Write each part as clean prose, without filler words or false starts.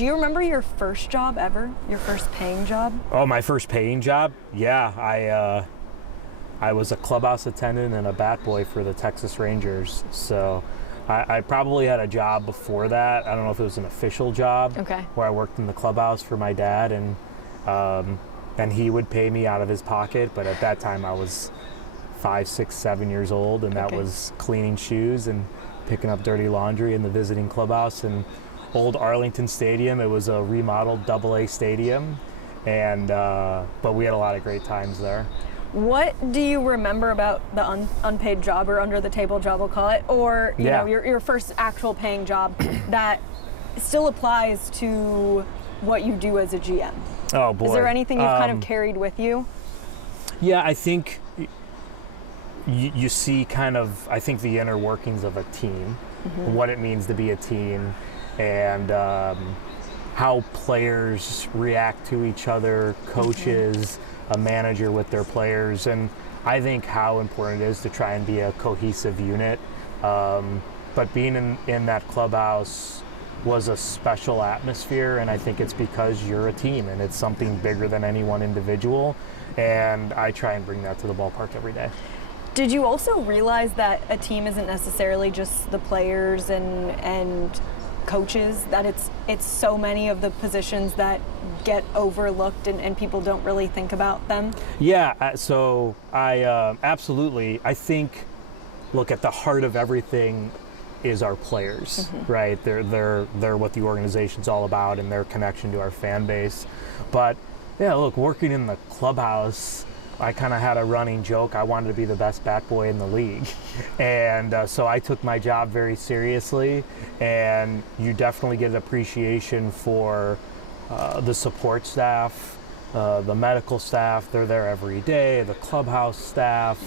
Do you remember your first job ever? Your first paying job? Oh, my first paying job? Yeah, I was a clubhouse attendant and a bat boy for the Texas Rangers. So I probably had a job before that. I don't know if it was an official job. Okay. Where I worked in the clubhouse for my dad, and he would pay me out of his pocket. But at that time, I was 5, 6, 7 years old, and that was cleaning shoes and picking up dirty laundry in the visiting clubhouse in old Arlington Stadium. It was a remodeled AA stadium, and but we had a lot of great times there. What do you remember about the unpaid job or under the table job, we'll call it, or you know your first actual paying job that still applies to what you do as a GM? Oh boy. Is there anything you've kind of carried with you? Yeah, I think you see kind of, I think, the inner workings of a team, what it means to be a team, and how players react to each other, coaches, a manager with their players, and I think how important it is to try and be a cohesive unit. But being in that clubhouse was a special atmosphere, and I think it's because you're a team and it's something bigger than any one individual, and I try and bring that to the ballpark every day. Did you also realize that a team isn't necessarily just the players and coaches, that it's so many of the positions that get overlooked and people don't really think about them? Yeah, so I absolutely, I think, look, at the heart of everything is our players, right? They're what the organization's all about and their connection to our fan base. But yeah, look, working in the clubhouse, I kind of had a running joke. I wanted to be the best bat boy in the league. And so I took my job very seriously, and you definitely get an appreciation for the support staff, the medical staff. They're there every day, the clubhouse staff.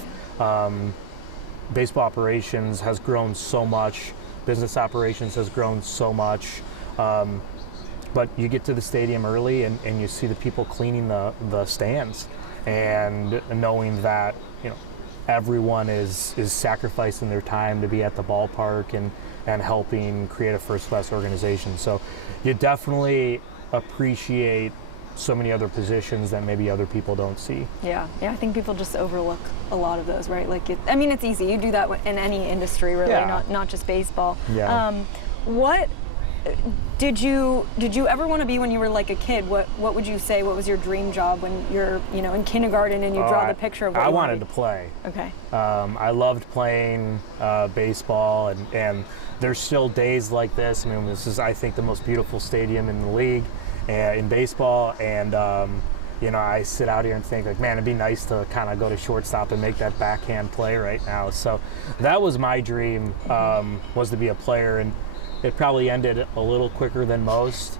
Baseball operations has grown so much. Business operations has grown so much. But you get to the stadium early and you see the people cleaning the stands, and knowing that, you know, everyone is sacrificing their time to be at the ballpark and helping create a first-class organization. So you definitely appreciate so many other positions that maybe other people don't see. Yeah, I think people just overlook a lot of those, right? Like, I mean, it's easy. You do that in any industry, really, not just baseball. Yeah. What did you ever want to be when you were like a kid? What would you say? What was your dream job when you're, you know, in kindergarten and you draw the picture of what I you wanted to play. Okay. I loved playing baseball, and there's still days like this. I mean, this is, I think, the most beautiful stadium in the league in baseball, and you know, I sit out here and think, like, man, it'd be nice to kind of go to shortstop and make that backhand play right now. So that was my dream, was to be a player, and it probably ended a little quicker than most,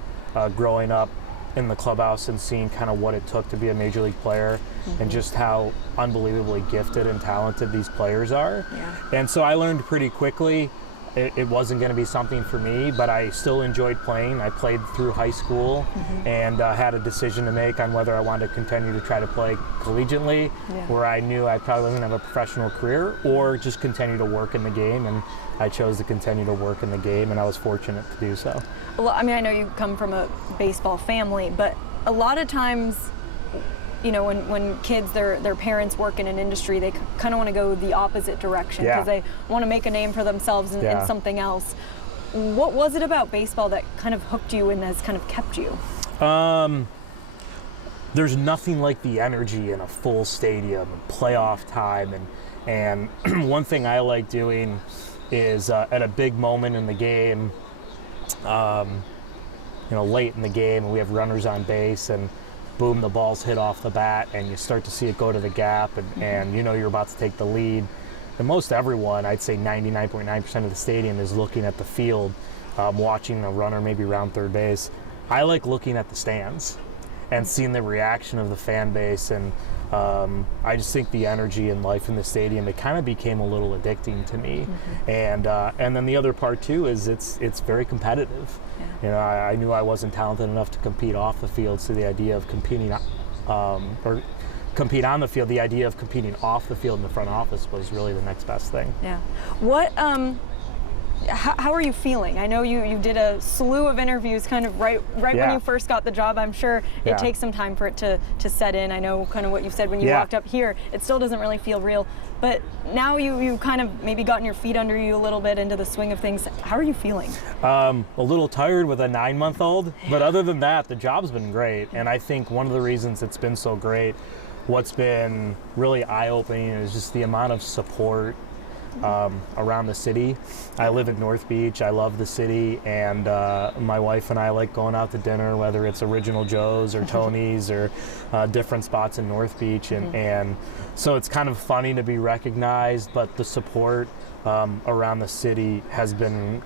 growing up in the clubhouse and seeing kind of what it took to be a major league player, and just how unbelievably gifted and talented these players are. Yeah. And so I learned pretty quickly it wasn't going to be something for me, but I still enjoyed playing. I played through high school and had a decision to make on whether I wanted to continue to try to play collegiately, where I knew I probably wasn't going to have a professional career, or just continue to work in the game. And I chose to continue to work in the game, and I was fortunate to do so. Well, I mean, I know you come from a baseball family, but a lot of times, you know, when kids, their parents work in an industry, they kind of want to go the opposite direction because they want to make a name for themselves in something else. What was it about baseball that kind of hooked you and has kind of kept you? There's nothing like the energy in a full stadium, playoff time, and one thing I like doing is at a big moment in the game, you know, late in the game, and we have runners on base, and boom, the ball's hit off the bat, and you start to see it go to the gap, and you know you're about to take the lead. And most everyone, I'd say 99.9% of the stadium, is looking at the field, watching the runner maybe around third base. I like looking at the stands and seeing the reaction of the fan base, and I just think the energy and life in the stadium, it kind of became a little addicting to me. And then the other part too is it's very competitive. You know, I knew I wasn't talented enough to compete off the field, so the idea of competing or compete on the field, the idea of competing off the field in the front office was really the next best thing. Yeah. What how are you feeling? I know you did a slew of interviews kind of right when you first got the job. I'm sure it takes some time for it to set in. I know kind of what you said when you walked up here. It still doesn't really feel real. But now you kind of maybe gotten your feet under you a little bit into the swing of things. How are you feeling? A little tired with a 9-month-old, but other than that, the job's been great. And I think one of the reasons it's been so great, what's been really eye-opening is just the amount of support around the city. I live in North Beach. I love the city, and my wife and I like going out to dinner, whether it's Original Joe's or Tony's or different spots in North Beach, and so it's kind of funny to be recognized, but the support around the city has been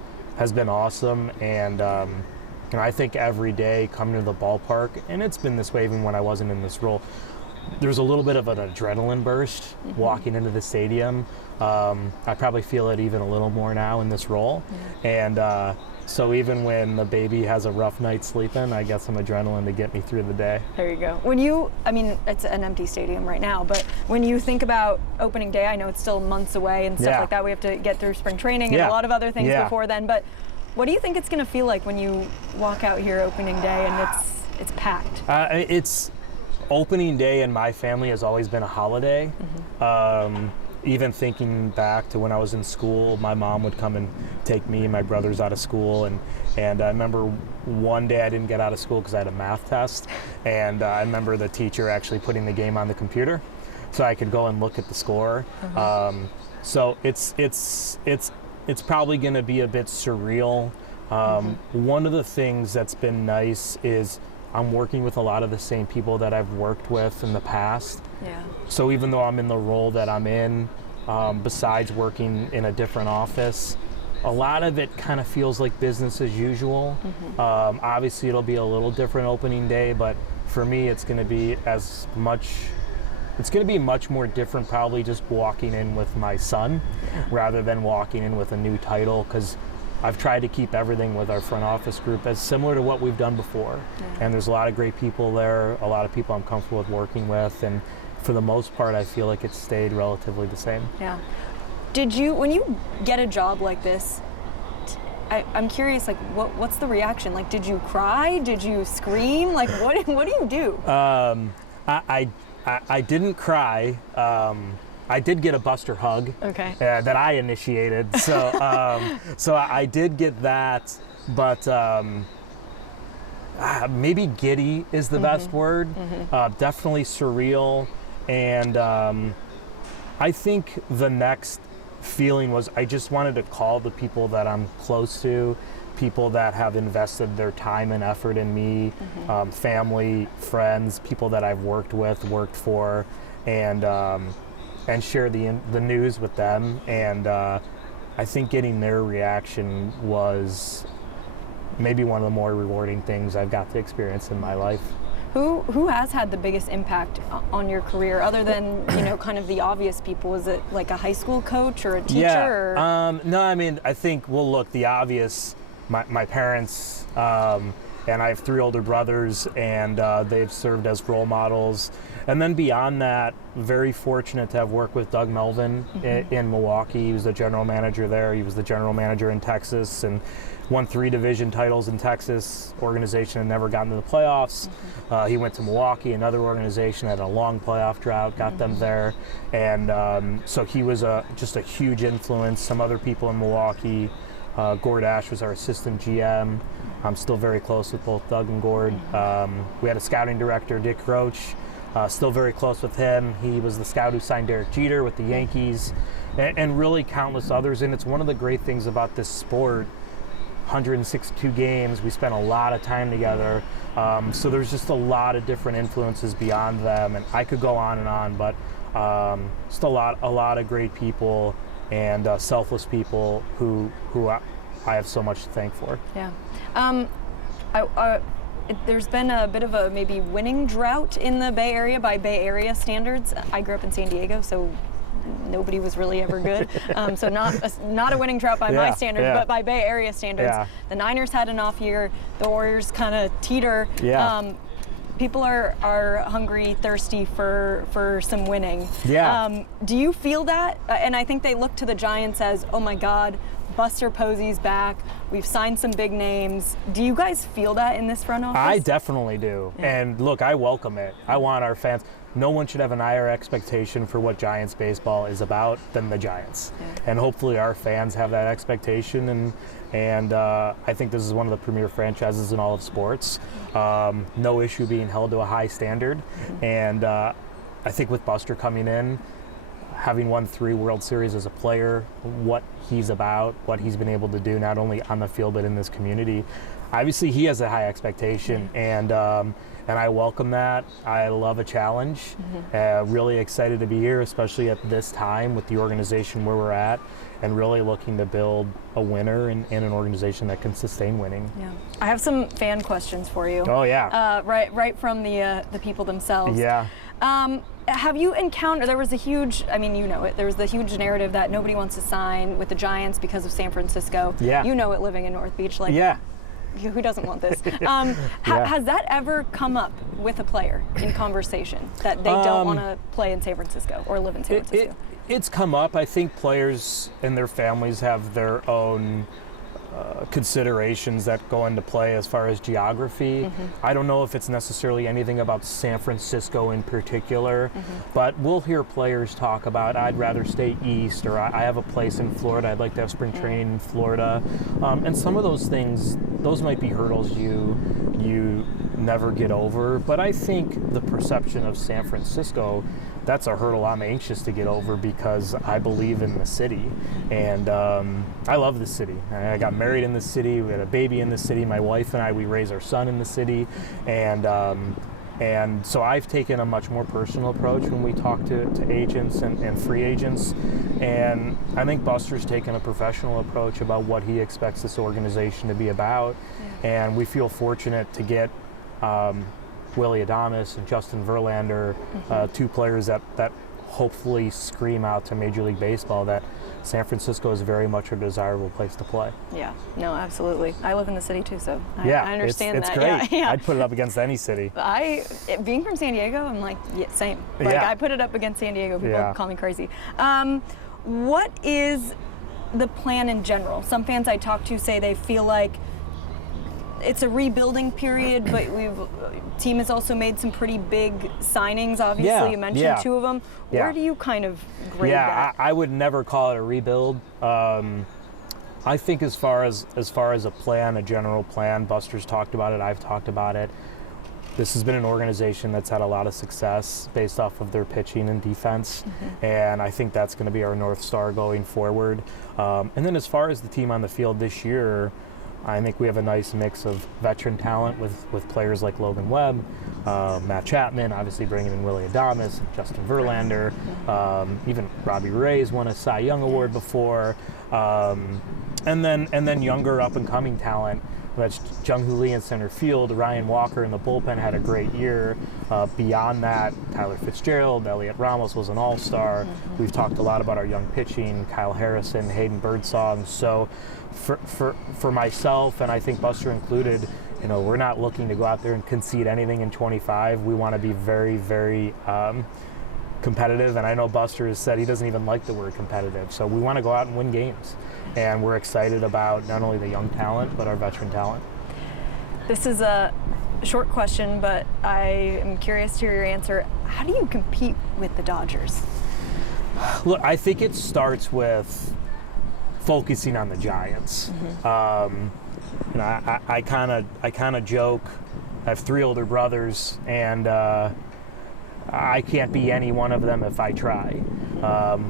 awesome, and I think every day coming to the ballpark, and it's been this way even when I wasn't in this role, there's a little bit of an adrenaline burst walking into the stadium. I probably feel it even a little more now in this role. And so even when the baby has a rough night sleeping, I get some adrenaline to get me through the day. There you go. I mean, it's an empty stadium right now, but when you think about opening day, I know it's still months away and stuff like that. We have to get through spring training and a lot of other things before then. But what do you think it's going to feel like when you walk out here opening day and it's packed? It's opening day in my family has always been a holiday. Even thinking back to when I was in school, my mom would come and take me and my brothers out of school, and I remember one day I didn't get out of school because I had a math test, and I remember the teacher actually putting the game on the computer so I could go and look at the score. So it's probably going to be a bit surreal. One of the things that's been nice is I'm working with a lot of the same people that I've worked with in the past. So even though I'm in the role that I'm in, besides working in a different office, a lot of it kind of feels like business as usual. Obviously it'll be a little different opening day, but for me it's going to be much more different, probably just walking in with my son rather than walking in with a new title, because I've tried to keep everything with our front office group as similar to what we've done before. And there's a lot of great people there, a lot of people I'm comfortable with working with, and for the most part, I feel like it's stayed relatively the same. When you get a job like this, I'm curious, like, what's the reaction? Like, did you cry? Did you scream? Like, what do you do? I didn't cry. I did get a Buster hug that I initiated, so I did get that, but maybe giddy is the best word. Definitely surreal, and I think the next feeling was I just wanted to call the people that I'm close to, people that have invested their time and effort in me, family, friends, people that I've worked for, and share the news with them, and I think getting their reaction was maybe one of the more rewarding things I've got to experience in my life. Who has had the biggest impact on your career, other than kind of the obvious people? Is it like a high school coach or a teacher? No, I mean, I think, well, look, the obvious, my parents, and I have 3 older brothers, and they've served as role models. And then beyond that, very fortunate to have worked with Doug Melvin in Milwaukee. He was the general manager there. He was the general manager in Texas and won 3 division titles in Texas. Organization had never gotten to the playoffs. He went to Milwaukee, another organization, had a long playoff drought, got them there. And so he was just a huge influence. Some other people in Milwaukee, Gord Ash was our assistant GM. I'm still very close with both Doug and Gord. We had a scouting director, Dick Roach. Still very close with him. He was the scout who signed Derek Jeter with the Yankees, and really countless others. And it's one of the great things about this sport. 162 games, we spent a lot of time together. So there's just a lot of different influences beyond them, and I could go on, but just a lot of great people and selfless people who I have so much to thank for. There's been a bit of a maybe winning drought in the Bay Area by Bay Area standards. I grew up in San Diego, so nobody was really ever good. So not a winning drought by my standards, but by Bay Area standards. The Niners had an off year. The Warriors kind of teeter. People are hungry, thirsty for some winning. Do you feel that? And I think they look to the Giants as, oh my God, Buster Posey's back. We've signed some big names. Do you guys feel that in this front office? I definitely do. Yeah. And look, I welcome it. I want our fans. No one should have an higher expectation for what Giants baseball is about than the Giants. Yeah. And hopefully our fans have that expectation. And I think this is one of the premier franchises in all of sports. No issue being held to a high standard. Mm-hmm. And I think with Buster coming in, having won 3 World Series as a player, what he's about, what he's been able to do, not only on the field but in this community, obviously he has a high expectation. Mm-hmm. And I welcome that. I love a challenge. Mm-hmm. Really excited to be here, especially at this time with the organization where we're at, and really looking to build a winner and an organization that can sustain winning. Yeah, I have some fan questions for you. Oh yeah. Right from the people themselves. Yeah. Have you encountered? There was a huge. I mean, you know it. There was the huge narrative that nobody wants to sign with the Giants because of San Francisco. Yeah. You know it, living in North Beach. Like. Yeah. Who doesn't want this? Has that ever come up with a player in conversation that they don't want to play in San Francisco or live in San Francisco? It's come up. I think players and their families have their own considerations that go into play as far as geography. Mm-hmm. I don't know if it's necessarily anything about San Francisco in particular, mm-hmm. but we'll hear players talk about, I'd rather stay east, or I have a place in Florida, I'd like to have spring training in Florida. And some of those things, those might be hurdles you never get over, but I think the perception of San Francisco, that's a hurdle I'm anxious to get over because I believe in the city, and I love the city. I got married in the city, we had a baby in the city, my wife and I, we raised our son in the city, and so I've taken a much more personal approach when we talk to agents and free agents, and I think Buster's taken a professional approach about what he expects this organization to be about, and we feel fortunate to get Willy Adames and Justin Verlander, mm-hmm. 2 players that hopefully scream out to Major League Baseball that San Francisco is very much a desirable place to play. Yeah, no, absolutely. I live in the city too, so I understand it's that. Great. Yeah. I'd put it up against any city. Being from San Diego, I'm like, yeah, same. Like, I put it up against San Diego, people call me crazy. What is the plan in general? Some fans I talk to say they feel like it's a rebuilding period, but team has also made some pretty big signings. Obviously, you mentioned 2 of them. Where do you kind of grade that? I would never call it a rebuild. I think as far as a plan, a general plan, Buster's talked about it. I've talked about it. This has been an organization that's had a lot of success based off of their pitching and defense, mm-hmm. and I think that's going to be our North Star going forward. And then as far as the team on the field this year, I think we have a nice mix of veteran talent with players like Logan Webb, Matt Chapman, obviously bringing in Willy Adames, Justin Verlander, even Robbie Ray's won a Cy Young Award before, and then younger up-and-coming talent. That's Jung-Hoo Lee in center field. Ryan Walker in the bullpen had a great year. Beyond that, Tyler Fitzgerald, Elliot Ramos was an all-star. Mm-hmm. We've talked a lot about our young pitching, Kyle Harrison, Hayden Birdsong. So for myself, and I think Buster included, we're not looking to go out there and concede anything in 25. We want to be very, very competitive, and I know Buster has said he doesn't even like the word competitive. So we want to go out and win games. And we're excited about not only the young talent, but our veteran talent. This is a short question, but I am curious to hear your answer. How do you compete with the Dodgers? Look, I think it starts with focusing on the Giants. Mm-hmm. I kind of joke. I have 3 older brothers, and I can't be any one of them if I try.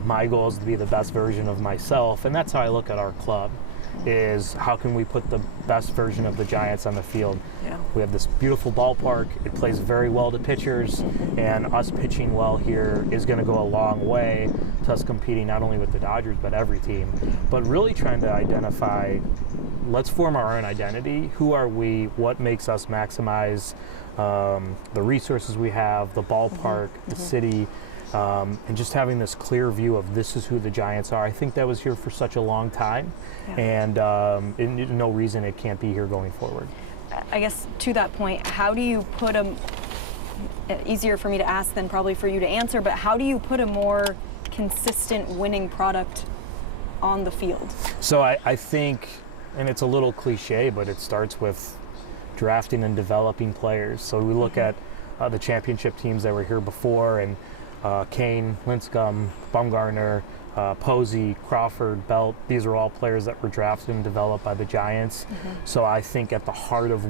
My goal is to be the best version of myself, and that's how I look at our club, is how can we put the best version of the Giants on the field. Yeah. We have this beautiful ballpark. It plays very well to pitchers, and us pitching well here is going to go a long way to us competing not only with the Dodgers, but every team. But really trying to identify, let's form our own identity. Who are we? What makes us maximize the resources we have, the ballpark, the city, and just having this clear view of this is who the Giants are. I think that was here for such a long time, and no reason it can't be here going forward. I guess to that point, how do you put easier for me to ask than probably for you to answer, but how do you put a more consistent winning product on the field? So I think, and it's a little cliche, but it starts with drafting and developing players. So we look at the championship teams that were here before, and Kane, Lincecum, Bumgarner, Posey, Crawford, Belt, these are all players that were drafted and developed by the Giants. So I think at the heart of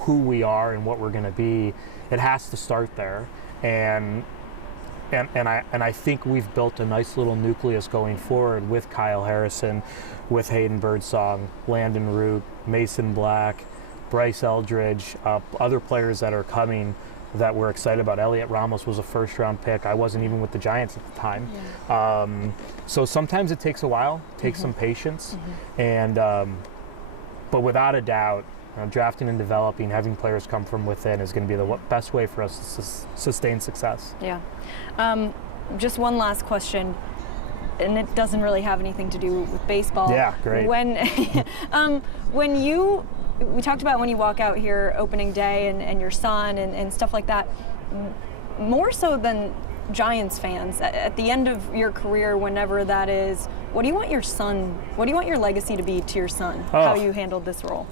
who we are and what we're going to be, it has to start there. And I think we've built a nice little nucleus going forward with Kyle Harrison, with Hayden Birdsong, Landon Root, Mason Black, Bryce Eldridge, other players that are coming that we're excited about. Elliot Ramos was a first-round pick. I wasn't even with the Giants at the time. So sometimes it takes a while, takes some patience, and but without a doubt, drafting and developing, having players come from within is going to be the best way for us to sustain success. Yeah. Just one last question, and it doesn't really have anything to do with baseball. Yeah, great. We talked about when you walk out here opening day and your son and stuff like that, more so than Giants fans, at the end of your career, whenever that is, what do you want your legacy to be to your son, how you handled this role?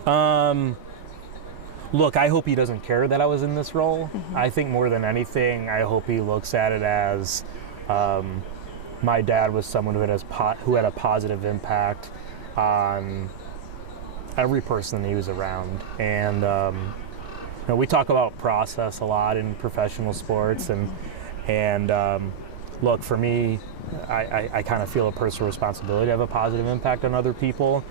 Look, I hope he doesn't care that I was in this role. I think more than anything, I hope he looks at it as my dad was someone who had a positive impact on every person he was around. And we talk about process a lot in professional sports, and look, for me, I kind of feel a personal responsibility to have a positive impact on other people.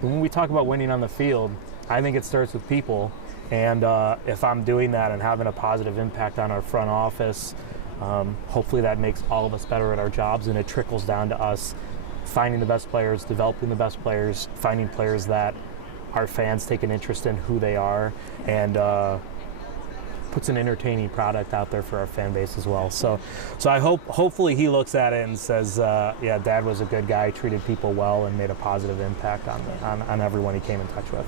When we talk about winning on the field, I think it starts with people. And if I'm doing that and having a positive impact on our front office, hopefully that makes all of us better at our jobs, and it trickles down to us finding the best players, developing the best players, finding players that our fans take an interest in who they are, and puts an entertaining product out there for our fan base as well. So I hopefully he looks at it and says, yeah, Dad was a good guy, treated people well, and made a positive impact on everyone he came in touch with.